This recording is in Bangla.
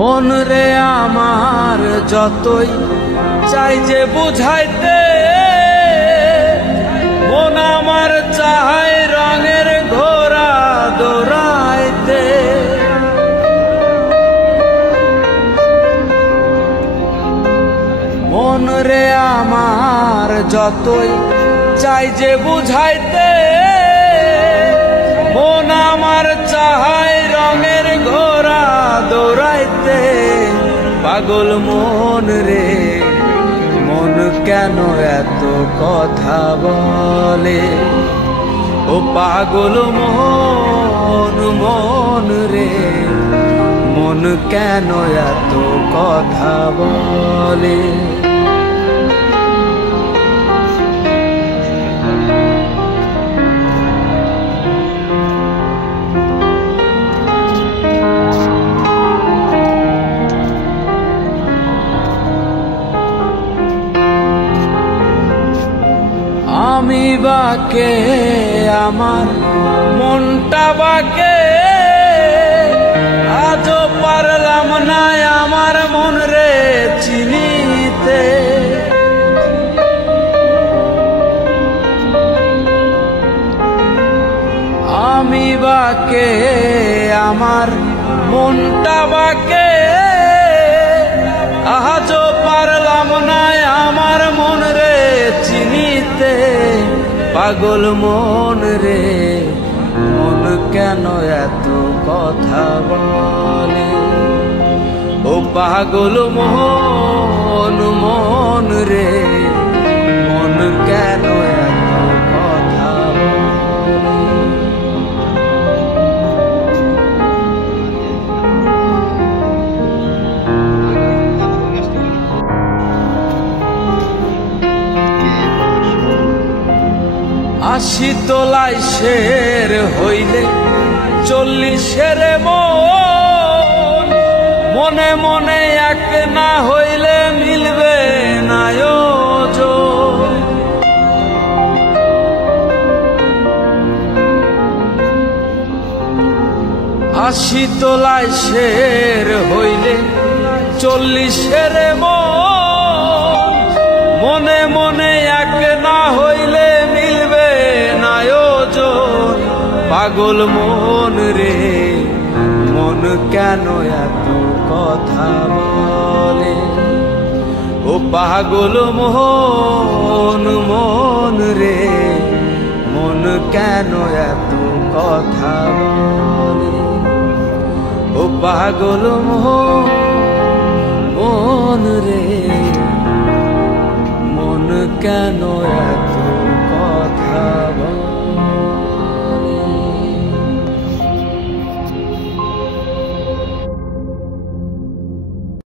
মন রে আমার যতই চাই যে বুঝাইতে, মন আমার চায় রঙের ঘোড়া দৌড়াইতে। মন রে আমার যতই চাই যে বুঝাইতে, মন আমার চায় রঙের ঘোড়া দৌড়াইতে। পাগল মন রে মন কেন এত কথা বলে, ও পাগল মন মন রে মন কেন এত কথা বলে। আমি বাকে আমার মনটা বাকে, আজও পারলাম না আমার মন রে চিনিতে। আমি বাকে আমার মনটা বাকে, আজও পারলাম না আমার মন রে চিনিতে। পাগল মন রে মন কেন এত কথা বলে, ও পাগল মন মন রে মন কেন এত কথা বলে। আশি তোলাই শের হইলে 40-এর মন, মনে মনে এক না হইলে মিলবে না ওজন। আশি তোলাই শের হইলে 40-এর মন, মনে মনে এক না হইলে মিলবে না ওজন। পাগল মন রে মন কেন এত কথা বলে, ও পাগল মন মন রে মন কেন এত কথা বলে, ও পাগল মন রে মন কেন এত